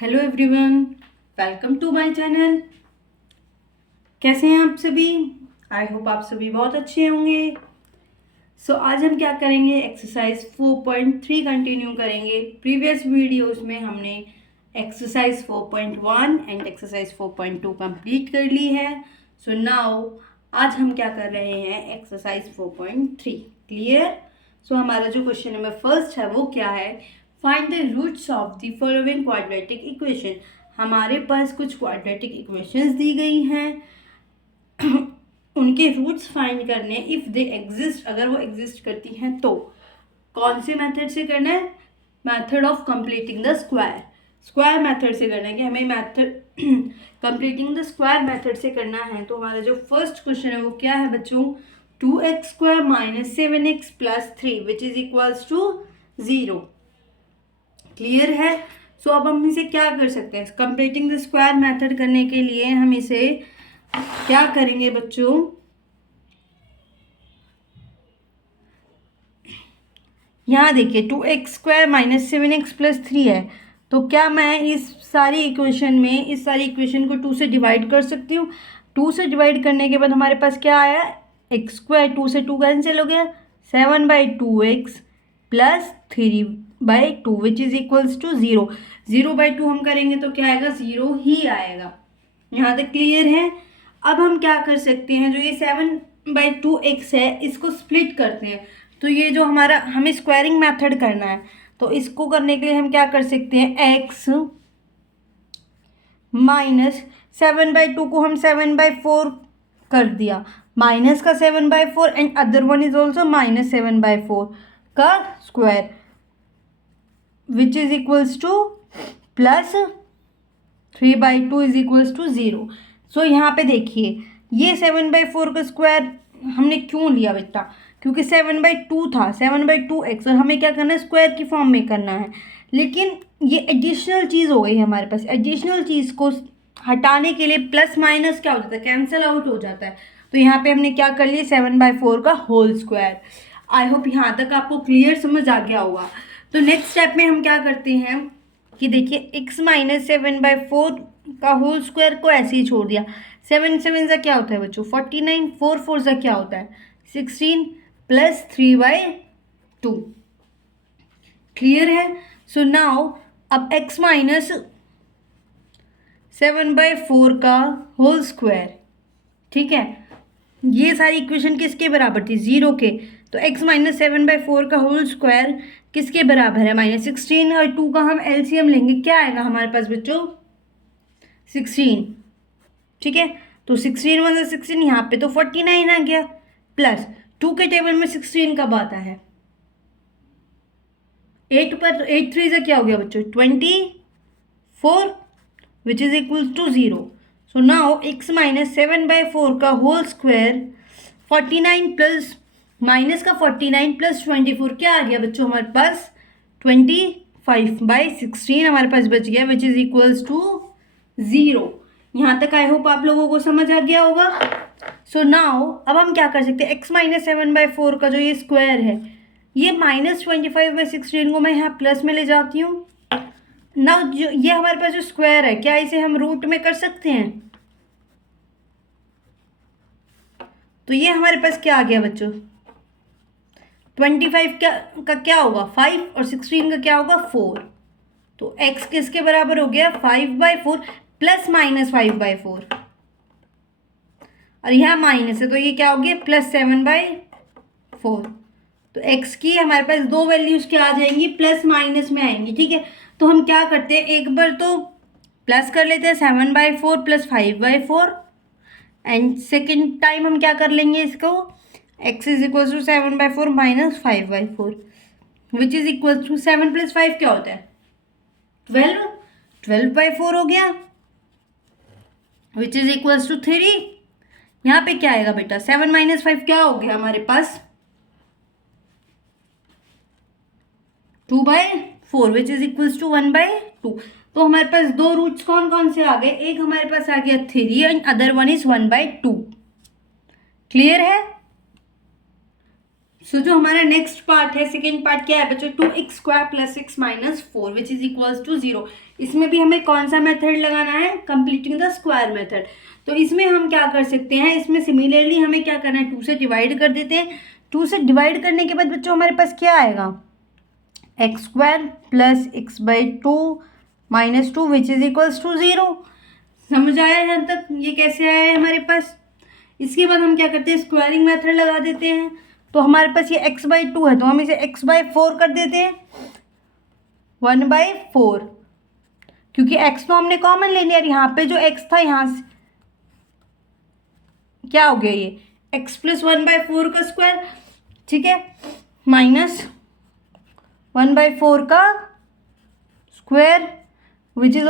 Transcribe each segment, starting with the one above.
Hello everyone, welcome to my channel. कैसे हैं आप सभी? आई होप आप सभी बहुत अच्छे होंगे। आज हम क्या करेंगे, एक्सरसाइज 4.3 कंटिन्यू करेंगे। प्रीवियस वीडियोस में हमने एक्सरसाइज 4.1 एंड एक्सरसाइज 4.2 कंप्लीट कर ली है। नाउ आज हम क्या कर रहे हैं, एक्सरसाइज 4.3। क्लियर? हमारा जो क्वेश्चन नंबर फर्स्ट है वो क्या है, find the roots of the following quadratic equation. हमारे पास कुछ क्वाड्रेटिक इक्वेशंस दी गई हैं उनके रूट्स फाइंड करने, इफ़ दे एग्जिस्ट, अगर वो एग्जिस्ट करती हैं तो कौन से मेथड से करना है, method of completing the square method से करना है कि हमें method completing the square method से करना है। तो हमारा जो फर्स्ट क्वेश्चन है वो क्या है बच्चों, 2x² - 7x + 3 which is equals to 0। Clear है? अब हम इसे क्या कर सकते हैं, कंप्लीटिंग द स्क्वायर मेथड करने के लिए हम इसे क्या करेंगे बच्चों, यहाँ देखिए 2x² - 7x + 3 है। तो क्या मैं इस सारी इक्वेशन को 2 से डिवाइड कर सकती हूँ? 2 से डिवाइड करने के बाद हमारे पास क्या आया, x², 2 से 2 कैंसिल हो गया, 7/2x + 3/2 which is equals to 0। 0/2 हम करेंगे तो क्या आएगा, 0 ही आएगा। यहाँ तक क्लियर है? अब हम क्या कर सकते हैं, जो ये 7/2x है इसको स्प्लिट करते हैं। तो ये जो हमारा हमें स्क्वायरिंग मेथड करना है, तो इसको करने के लिए हम क्या कर सकते हैं, x माइनस 7/2 को हम 7/4 कर दिया, माइनस का 7/4 and other one is also -7/4 का square which is equals to plus 3/2 is equals to 0। यहाँ पे देखिए ये 7/4 का स्क्वायर हमने क्यों लिया बेटा, क्योंकि 7/2 था, 7/2x, और हमें क्या करना है, स्क्वायर की फॉर्म में करना है। लेकिन ये एडिशनल चीज़ हो गई हमारे पास, एडिशनल चीज़ को हटाने के लिए प्लस माइनस क्या हो जाता है, कैंसिल आउट हो जाता है। तो यहाँ पे हमने क्या कर लिया, 7/4 का होल स्क्वायर। आई होप यहाँ तक आपको क्लियर समझ आ गया होगा। तो नेक्स्ट स्टेप में हम क्या करते हैं कि देखिए x - 7/4 का होल स्क्वायर को ऐसे ही छोड़ दिया। 7 7 सा क्या होता है बच्चों, 49, 4 4 सा क्या होता है, 16 + 3/2। क्लियर है? नाउ अब x - 7/4 का होल स्क्वायर, ठीक है, ये सारी इक्वेशन किसके बराबर थी, 0 के। तो x - 7/4 का होल स्क्वायर किसके बराबर है, -16, और 2 का हम एलसीएम लेंगे, क्या आएगा हमारे पास बच्चों, 16। ठीक है, तो 16 × 16, यहाँ पे तो 49 आ गया, प्लस 2 के टेबल में 16 कब आता है, 8 पर, तो 8 3 से क्या हो गया बच्चों, 24 which is equal to 0। So now x - 7/4 का होल स्क्वायर 49 प्लस माइनस का 49 + 24 क्या आ गया बच्चों हमारे पास, 25/16 हमारे पास बच गया विच इज इक्वल्स टू 0। यहाँ तक आई होप आप लोगों को समझ आ गया होगा। नाउ अब हम क्या कर सकते हैं, x - 7/4 का जो ये स्क्वायर है, ये -25/16 को मैं यहाँ प्लस में ले जाती हूँ। नाउ जो ये हमारे पास जो स्क्वायर है, क्या इसे हम रूट में कर सकते हैं? तो ये हमारे पास क्या आ गया बच्चों, 25 का क्या होगा 5, और 16 का क्या होगा 4। तो x किसके बराबर हो गया, 5/4 + -5/4, और यहाँ माइनस है तो ये क्या हो गया, +7/4। तो x की हमारे पास दो वैल्यूज क्या आ जाएंगी, प्लस माइनस में आएंगी। ठीक है, तो हम क्या करते हैं, एक बार तो प्लस कर लेते हैं, 7/4 + 5/4, एंड सेकेंड टाइम हम क्या कर लेंगे इसको, x is equal to 7/4 - 5/4 which is equal to 7 + 5 क्या होता है, 12/4 हो गया विच इज इक्वल टू 3। यहाँ पे क्या आएगा बेटा, 7 - 5 क्या हो गया हमारे पास, 2/4 विच इज इक्वल टू 1/2। तो हमारे पास दो रूट्स कौन कौन से आ गए, एक हमारे पास आ गया 3 and other one is 1/2। Clear है? सो जो हमारा नेक्स्ट पार्ट है, सेकेंड पार्ट क्या है बच्चों, 2x² + x - 4 which is equals to 0। इसमें भी हमें कौन सा मेथड लगाना है, कंप्लीटिंग द स्क्वायर मेथड। तो इसमें हम क्या कर सकते हैं, इसमें सिमिलरली हमें क्या करना है, 2 से डिवाइड कर देते हैं। 2 से डिवाइड करने के बाद बच्चों हमारे पास क्या आएगा, x² + x/2 - 2 which is equals to 0। समझ आया यहाँ तक, ये कैसे आया है हमारे पास। इसके बाद हम क्या करते हैं, स्क्वायरिंग मेथड लगा देते हैं। तो हमारे पास ये x/2 है तो हम इसे x/4 कर देते हैं, 1/4, क्योंकि x तो हमने कॉमन ले लिया। यहाँ पे जो x था यहाँ से क्या हो गया, ये x + 1/4 का स्क्वायर, ठीक है, माइनस 1/4 का square which is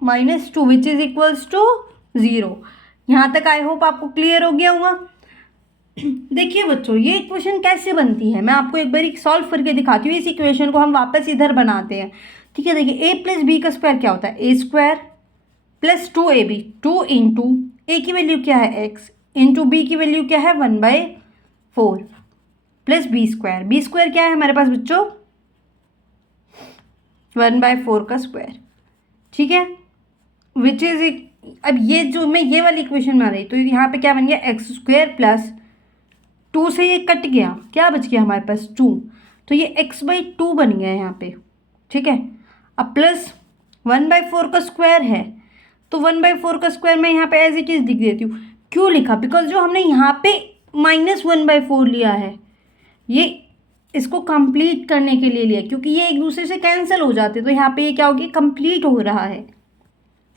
-2 which is equals to 0। यहाँ तक आई होप आपको क्लियर हो गया होगा। देखिए बच्चों, ये इक्वेशन कैसे बनती है मैं आपको एक बार सॉल्व करके दिखाती हूँ। इस इक्वेशन को हम वापस इधर बनाते हैं, ठीक है। देखिए a + b का स्क्वायर क्या होता है, a² + 2ab, 2 इंटू a की वैल्यू क्या है x, इंटू b की वैल्यू क्या है 1/4 प्लस b² क्या है हमारे पास बच्चों, 1/4 का स्क्वायर, ठीक है, विच इज। अब ये जो मैं ये वाली इक्वेशन बना रही, तो यहाँ पे क्या बन गया, x² + 2 से ये कट गया, क्या बच गया हमारे पास 2, तो ये x/2 बन गया यहाँ पे, ठीक है। अब प्लस 1/4 का स्क्वायर है, तो 1/4 का स्क्वायर मैं यहाँ पे एज इट इज लिख देती हूँ। क्यों लिखा, बिकॉज जो हमने यहाँ पे -1/4 लिया है, ये इसको कंप्लीट करने के लिए लिया, क्योंकि ये एक दूसरे से कैंसिल हो जाते, तो यहाँ पे ये क्या होगी, कंप्लीट हो रहा है।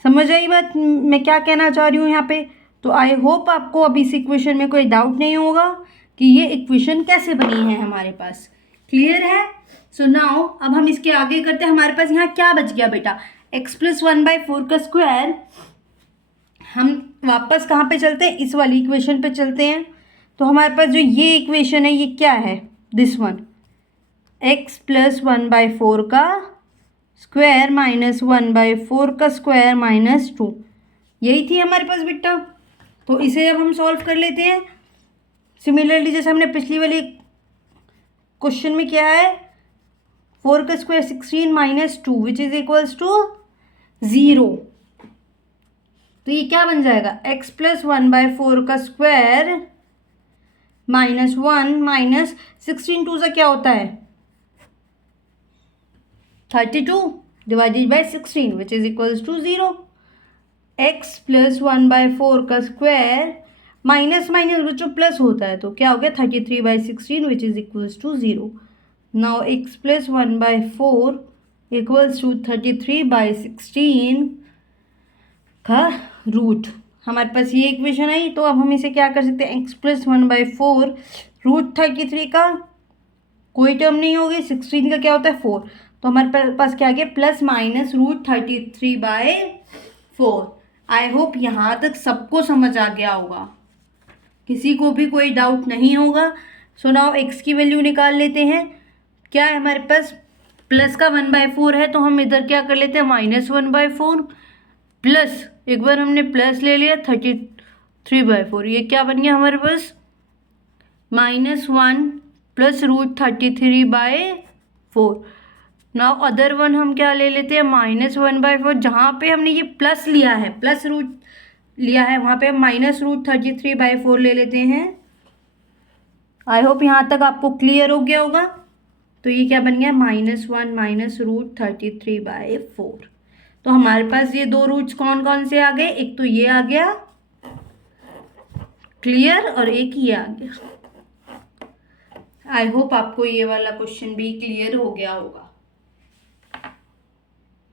समझ आई बात मैं क्या कहना चाह रही हूँ यहाँ पे। तो आई होप आपको अब इस इक्वेशन में कोई डाउट नहीं होगा कि ये इक्वेशन कैसे बनी है हमारे पास, क्लियर है। सो नाउ अब हम इसके आगे करते हैं। हमारे पास यहाँ क्या बच गया बेटा, x + 1/4 का स्क्वायर। हम वापस कहाँ पे चलते हैं, इस वाली इक्वेशन पे चलते हैं। तो हमारे पास जो ये इक्वेशन है ये क्या है, दिस वन, x + 1/4 का स्क्वायर - 1/4 का स्क्वायर -2, यही थी हमारे पास बेटा। तो इसे अब हम सॉल्व कर लेते हैं सिमिलरली, जैसे हमने पिछली वाली क्वेश्चन में किया है। 4 का square 16 - 2 which is equals to 0। तो ये क्या बन जाएगा, x + 1/4 का स्क्वायर -1 - 16 2 से क्या होता है 32 / 16 which is equals to 0। x + 1/4 का स्क्वायर माइनस बच्चों प्लस होता है, तो क्या हो गया 33/16 which is equals to 0। Now x + 1/4 equals to 33/16 का रूट। हमारे पास ये इक्वेशन आई, तो अब हम इसे क्या कर सकते हैं, x + 1/4 √33 का कोई टर्म नहीं होगी, 16 का क्या होता है 4, तो हमारे पास क्या आ गया ± √33/4। आई होप यहाँ तक सबको समझ आ गया होगा, किसी को भी कोई डाउट नहीं होगा। सो नाउ x की वैल्यू निकाल लेते हैं। क्या है हमारे पास, प्लस का 1/4 है, तो हम इधर क्या कर लेते हैं -1/4 प्लस, एक बार हमने प्लस ले लिया 33/4, ये क्या बन गया हमारे पास -1 प्लस √33/4। नाउ अदर वन हम क्या ले लेते हैं -1/4, जहाँ पे हमने ये प्लस लिया है, प्लस रूट लिया है, वहाँ पे हम -√33/4 ले लेते हैं। आई होप यहाँ तक आपको क्लियर हो गया होगा। तो ये क्या बन गया -1 - √33/4। तो हमारे पास ये दो रूट्स कौन कौन से आ गए, एक तो ये आ गया क्लियर और एक ये आ गया। आई होप आपको ये वाला क्वेश्चन भी क्लियर हो गया होगा।